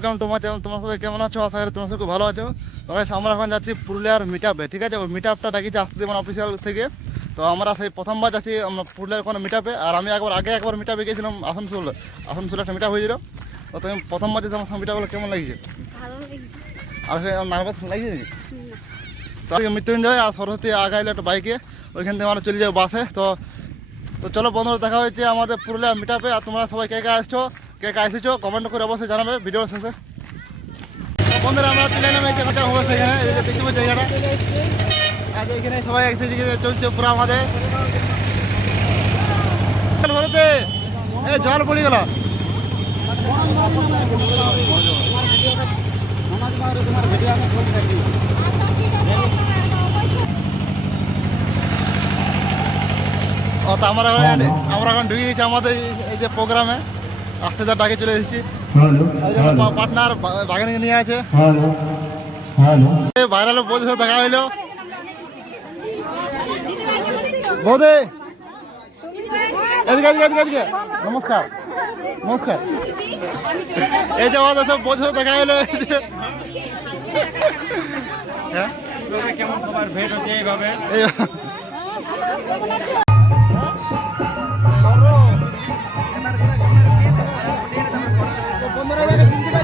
Welcome to my channel. তোমরা সবাই কেমন আছো? আশা করি তোমরা সবাই খুব ভালো আছো। তো আমরা এখন যাচ্ছি পুরুলিয়ার মিট আপে ঠিক আছে? ওই মিট আপটা ডাকিছে আসতে দেবেন অফিসিয়াল থেকে। তো আমরা সেই প্রথমবার যাচ্ছি আমরা পুরুলিয়ার কোনো মিট আপে আর আমি একবার আগে একবার মিট আপে গিয়েছিলাম আসানসোল। আসানসোলে একটা মিট আপ হয়েছিল। তো তুমি প্রথমবার যেতে আমার মিট আপগুলো কেমন লাগছে? আর নার্ভাস লাগছে নাকি? তো মৃত্যুঞ্জয় আর সরস্বতী আগাইলে একটা বাইকে ওইখান থেকে আমরা চলে যাব বাসে তো তো চলো বন্ধুরা দেখা হয়েছে আমাদের পুরুলিয়া মিট আপে আর তোমরা সবাই কে কে আসছো? কে কে এসেছ কমেন্ট করে অবশ্যই জানাবে ভিডিও শেষে। বন্ধুরা, আমরা এলাম এই জায়গাটা হবে সেখানে দেখতে পাচ্ছি জায়গাটা। আজ এখানে সবাই যে চলছে পুরো আমাদের। ধরতে এ জল পড়ে গেল। ও, তো আমরা আমরা এখন ঢুকে গেছি আমাদের এই যে প্রোগ্রামে। আস্তে যা ডাকে চলে এসেছি। পার্টনার বাগানে নিয়ে আছে। হ্যালো বৌদির সাথে দেখা হইল। বৌদি! এদিকে এদিকে এদিকে এদিকে। নমস্কার নমস্কার। এই যে আমাদের সব বৌদির সাথে দেখা হইল। হ্যাঁ? কেমন সবার ভেট হচ্ছে এইভাবে?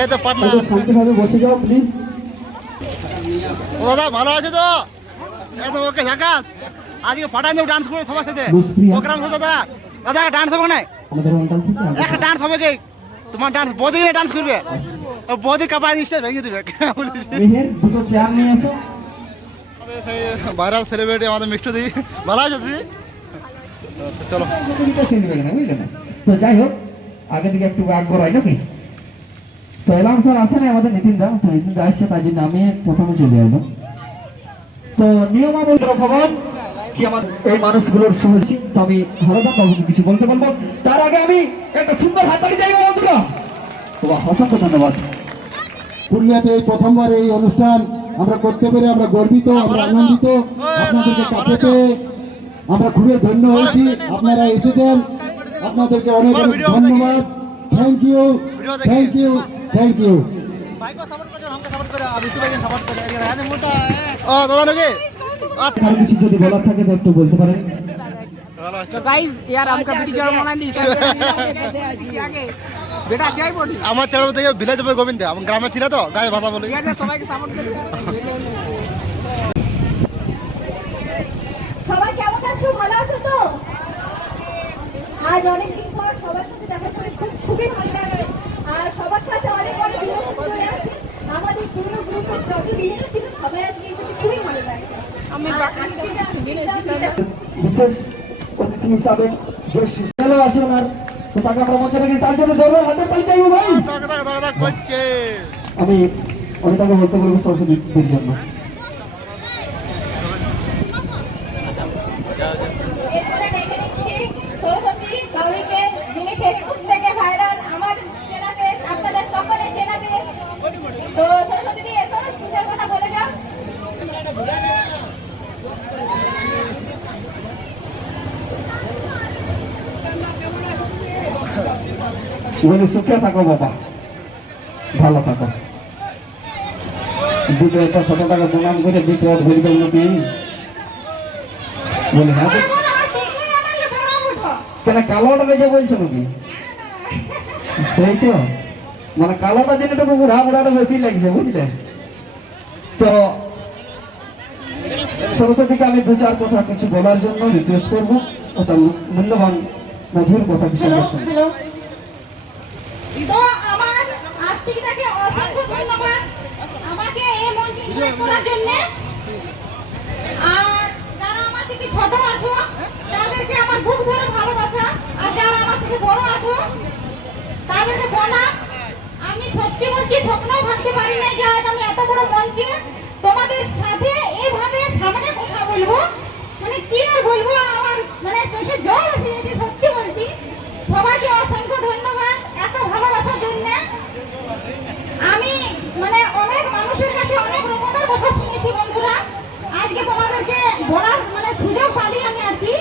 এই তো একটু শান্তিভাবে বসে যাও প্লিজ দাদা ভালো আছে তো? এই তো ওকে ঝাকাস আজকে ফাটাই দেবো ডান্স করে সবার সাথে। প্রোগ্রাম সাথে দাদা? দাদা ডান্স হবে না। একটা ডান্স হবে কি? তোমার ডান্স বদি ডান্স করবে? ও বদি কাপাই স্টেজ ভেঙে দিবে। দুটো চেয়ার নিয়ে সেই ভাইরাল সেলিব্রিটি আমাদের মিষ্টি দিদি ভালো আছে দিদি? চলো তো যাই হোক আগে দিকে একটু আগ বড়াই নাকি? তো এলাম স্যার আসে না আমাদের নিতিন দা তো নিতিন দা আসছে, তাই জন্য আমি প্রথমে চলে এলাম। তো নিয়মাবলী ভবন কি আমার এই মানুষগুলোর সহজী তো আমি হরদা বাবুকে কিছু বলতে বলব। তার আগে আমি একটা সুন্দর হাততালি চাইব, বন্ধুরা। তো অসংখ্য ধন্যবাদ। পুরুলিয়াতে এই প্রথমবার এই অনুষ্ঠান আমরা করতে পেরে আমরা গর্বিত, আমরা আনন্দিত। আপনাদেরকে কাছে পেয়ে আমরা খুবই ধন্য হয়েছি। আপনারা এসেছেন। আপনাদেরকে অনেক অনেক ধন্যবাদ। Thank you thank you thank you ও দাদা নাকি? আর কিছু যদি বলার থাকে আমার চ্যানেল থেকে ভিলেজ গোবিন্দ আমার গ্রামে ছিল তো গায়ে ভাষা বলি। সবাই কেমন আছো? ভালো আছো তো? পর সবার সাথে দেখা করে খুব খুবই ভালো লাগল আর সবার সাথে অনেক অনেক আছে আমাদের পুরো গ্রুপের যত বিজনেস ছিল সবাই আজকে এসে খুবই ভালো লাগছে আমি বিশেষ অতিথি হিসাবে বেশ ভালো আছে ওনার রেখে তার জন্য জোরে হাতে পাই চাইব ভাই আমি অনিতাকে বলতে বলব সরস্বতীর জন্য এরপরে ডেকে নিচ্ছি সরস্বতী গৌরীকে যিনি ফেসবুক থেকে ভাইরাল আমার চেনা পেজ আপনাদের সকলে চেনা পেজ তো সরস্বতী দি এসো পূজার কথা বলে যাও বলে সুখে থাকো বাবা। ভালো থাকো। দুটো একটা শত টাকা প্রণাম করে দুটো ধরে দেবো কি বলে হ্যাঁ কেন কালোটা দেখে বলছো নাকি? সেই তো। মানে কালোটা যেটা বুড়া বুড়াটা বেশি লাগছে, বুঝলে? তো সরস্বতীকে আমি দু চার কথা কিছু বলার জন্য রিকোয়েস্ট করব। ওটা মূল্যবান মধুর কথা কিছু হ্যালো আমার তো আমার আজ থেকে তাকে অসংখ্য ধন্যবাদ আমাকে এই মঞ্চে ইনভাইট করার জন্য। আর যারা আমার থেকে ছোট আছো তাদেরকে আমার বুক ভরে ভালোবাসা। আর যারা আমার থেকে বড় আছো তাদেরকে বলা আমি সত্যি বলছি স্বপ্নও ভাবতে পারি না যে আজ আমি এত বড় মঞ্চে তোমাদের সাথে এভাবে সামনে কথা বলব। মানে কি আর বলব আমার মানে চোখে জল এসে সত্যি বলছি। সবাইকে অসংখ্য ধন্যবাদ। আমি মানে অনেক মানুষের কাছে অনেক কথা শুনেছি বন্ধুরা। আজকে তোমাদেরকে বলার মানে সুযোগ পালি আমি আর কি।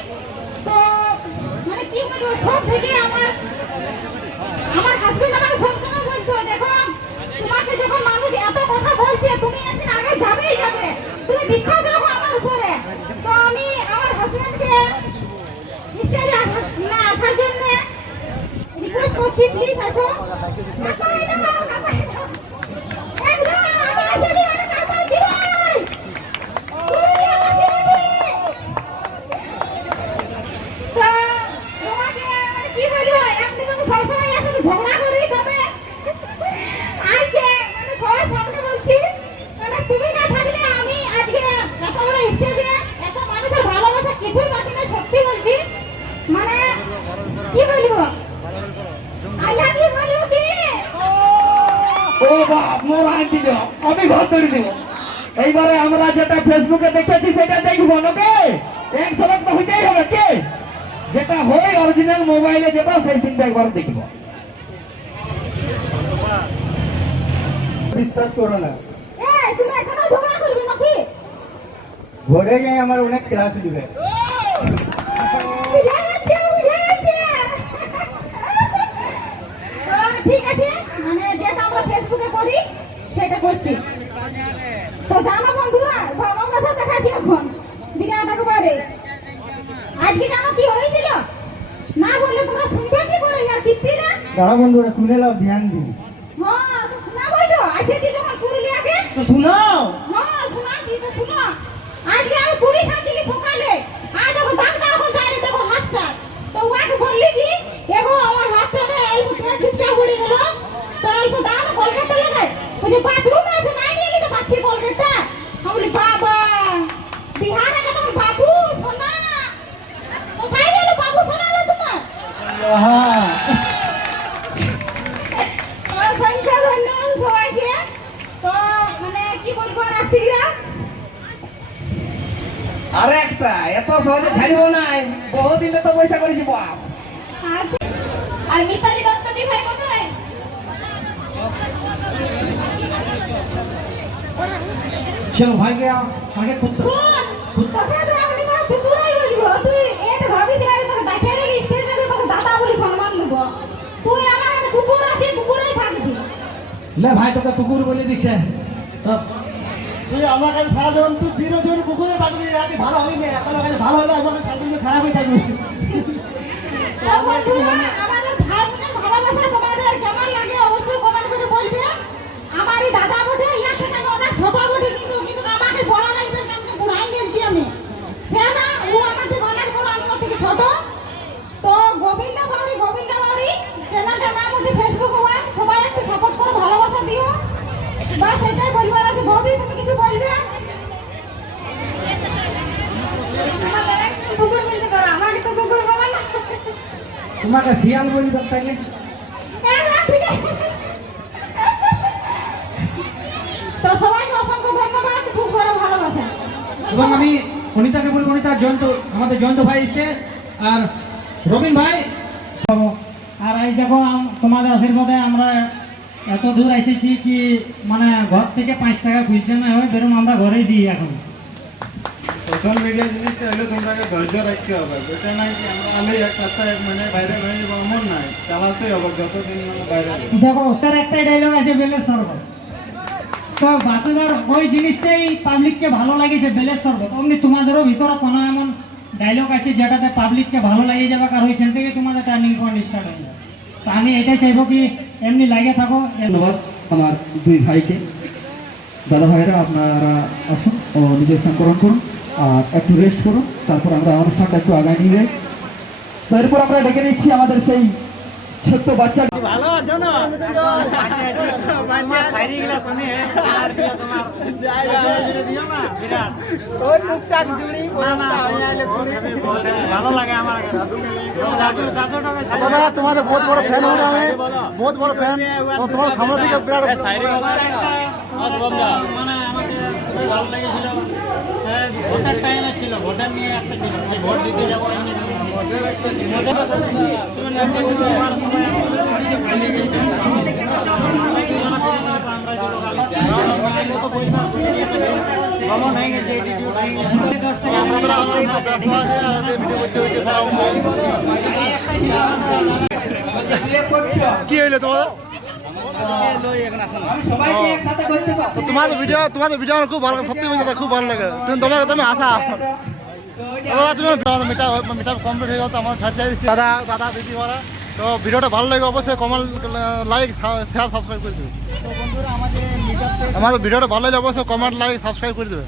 তো মানে কি বলব, সব থেকে আমার আমার সবসময় বলতো, দেখো, তোমাকে যখন মানুষ এত কথা বলছে, তুমি একদিন আগে যাবেই যাবে। তুমি বিশ্বাস রাখো আমার উপরে তো আমি আমার হাজবেন্ডকে স্টেজে না আসার জন্য রিকোয়েস্ট করছি প্লিজ আসো কাকা, এটা দাও, কাকা, এটা দাও। একদম, আমি আসে দিই, আমি কাকা দিই। পুরুলিয়া কাছে রেডি। তো তোমাকে মানে কি বলব আপনি তো সবসময় আসলে ঝগড়া করি তবে আজকে মানে সবার সামনে বলছি মানে তুমি না থাকলে আমি আজকে এত বড় স্টেজে এত মানুষের ভালোবাসা কিছুই পাচ্ছি না সত্যি বলছি মানে কি বলব আই লাভ ইউ বলব কি ও বাপ মোর আনটি দিও তৈরি দিব। এইবারে আমরা যেটা ফেসবুকে দেখেছি সেটা দেখব নাকি এক ঝলক তো হইতেই হবে কে যেটা হয় অরিজিনাল মোবাইলে যেটা সেই সিনটা একবার দেখব। বিশ্বাস করো না। এ তুমি এখনও ঝগড়া করবে নাকি? ঘরে যাই আমার অনেক ক্লাস দিবে বুঝা যাচ্ছে বুঝা যাচ্ছে তো ঠিক আছে মানে যেটা আমরা ফেসবুকে করি সেটা করছি তো জানো বন্ধুরা বাবার সাথে দেখাচ্ছি এখন বিরাট বারে আজকে জানো কি হয়েছিল না বললে তোমরা শুনবে কি করে আর কীর্তিরা দাঁড়া বন্ধুরা শুনে লাও ধ্যান দিন। হ্যাঁ তো শোনাবই তো আসেছি যখন পুরুলিয়াকে তো শোনাও হ্যাঁ শোনাচ্ছি তো শুনো আজকে আমি পুলিশ আনছিলি সকালে আজ দেখো দাগটা এখন যায়নি দেখো হাতটা তো ওয়াকে বললি কি দেখো আমার হাতটা না অল্প পুরো ছিটকা পড়ে গেল তো অল্প দাও না কলকাতা লাগাই বলছে বাথরুমে আছে নাই নিয়ে নিতে পারছি কলকাতা আমি বলি বাবা বিহারে গেছে তোমার বাবু সোনা কোথায় গেল বাবু সোনা না তোমার হ্যাঁ অসংখ্য ধন্যবাদ সবাইকে তো মানে কি বলব রাস্তিরা আর একটা এত সহজে ছাড়িব নাই বহু দিলে তো পয়সা করেছি বাপ আচ্ছা আর মিতালি দত্ত দি ভাই কোথায় চলো ভাইকে আগে করতে শোন তোকে তো আমি তো কুকুরাই বলব তুই এটা ভাবিস না রে তোকে ডাকে রে স্টেজে তোকে দাদা বলি সম্মান দেবো? তুই আমার কাছে কুকুর আছে কুকুরেই থাকবি। লে ভাই তোকে কুকুর বলে দিছে। তুই আমার কাছে সারা জীবন তুই জিরো জীবন কুকুরে থাকবি আর কি ভালো হয়নি এখন কাছে ভালো হলে আমার কাছে থাকবি খারাপই থাকবি। আমাদের ভাই বোনের ভালোবাসা তোমাদের কেমন লাগে অবশ্যই কমেন্ট করে বলবে। আমার এই দাদা বটে ইয়া থেকে আমি অনেক ছোট বটে কিন্তু কিন্তু আমাকে বড় লাগবে না আমি বুড়াই গেছি আমি সে না ও আমার থেকে অনেক বড় আমি ওর থেকে ছোট তো গোবিন্দ বাউরি গোবিন্দ বাউরি চ্যানেলটার নাম হচ্ছে ফেসবুক ওয়ান সবাই একটু সাপোর্ট করো ভালোবাসা দিও বাস এটাই বলবার আছে বৌদি তুমি কিছু বলবে আমাদের একজন কুকুর বলতে পারো আমাকে তো কুকুর বাবা না তোমাকে শিয়াল বলি তাইলে? তো সবাইকে অসংখ্য ধন্যবাদ খুব বড় ভালোবাসা। এবং আমি অনিতাকে বলব অনিতা জয়ন্ত আমাদের জয়ন্ত ভাই এসছে। আর রবিন ভাই আর এই দেখো তোমাদের আশীর্বাদে আমরা এত দূর এসেছি কি মানে ঘর থেকে পাঁচ টাকা খুঁজতে না হয় বেরোম আমরা ঘরেই দিই এখন। সোশ্যাল মিডিয়া জিনিসটা হলে তোমরাকে ধৈর্য রাখতে হবে। যেটা নাই যে আমরা আমি এক সপ্তাহ এক মানে বাইরে হয়ে যাব এমন নাই। চালাতে হবে যতদিন আমরা বাইরে দেখো স্যার একটাই ডায়লগ আছে বেলের শরবত তো বাসুদার ওই জিনিসটাই পাবলিককে ভালো লাগেছে বেলের শরবত অমনি তোমাদেরও ভিতরে কোনো এমন ডায়লগ আছে যেটাতে পাবলিককে ভালো লাগিয়ে যাবে? আর ওইখান থেকে তোমাদের টার্নিং পয়েন্ট স্টার্ট হয়ে যাবে। তো আমি এটাই চাইব কি এমনি লাগে থাকো। ধন্যবাদ আমার দুই ভাইকে। দাদা ভাইরা আপনারা আসুন ও নিজের স্থান গ্রহণ করুন। একটু রেস্ট করুন তারপর আমরা অনুষ্ঠানটা একটু আগায় নিয়ে যাই। তো এরপর আমরা ডেকে নিচ্ছি আমাদের সেই ছোট্ট বাচ্চা ভালো আছো না? তোমার শায়রি গুলা শুনে আর দিও তোমার দিও না বিরাট ওই টুকটাক জুড়ি ভালো লাগে আমার দাদু দাদুটা দাদা তোমাদের বহুত বড় ফ্যান হব আমি বহুত বড় ফ্যান তোমার সামনে থেকে বিরাট মানে আমাকে ভালো লেগেছিল। ভোটের টাইমে ছিল ভোটের নিয়ে একটা ছিল ভোট দিতে যাব কি হইল করতে তো তোমাদের ভিডিও তোমাদের ভিডিও আমার খুব ভালো সত্যি বলতে খুব ভালো লাগে। তুমি তোমাকে তুমি আসা দাদা তুমি মিটা মিটা কমপ্লিট হয়ে গেল তো আমার ছাড় চাই দাদা দাদা দিদি মারা তো ভিডিওটা ভালো লাগে অবশ্যই কমেন্ট লাইক শেয়ার সাবস্ক্রাইব করে দেবে। আমাদের ভিডিওটা ভালো লাগে অবশ্যই কমেন্ট লাইক সাবস্ক্রাইব করে দেবে।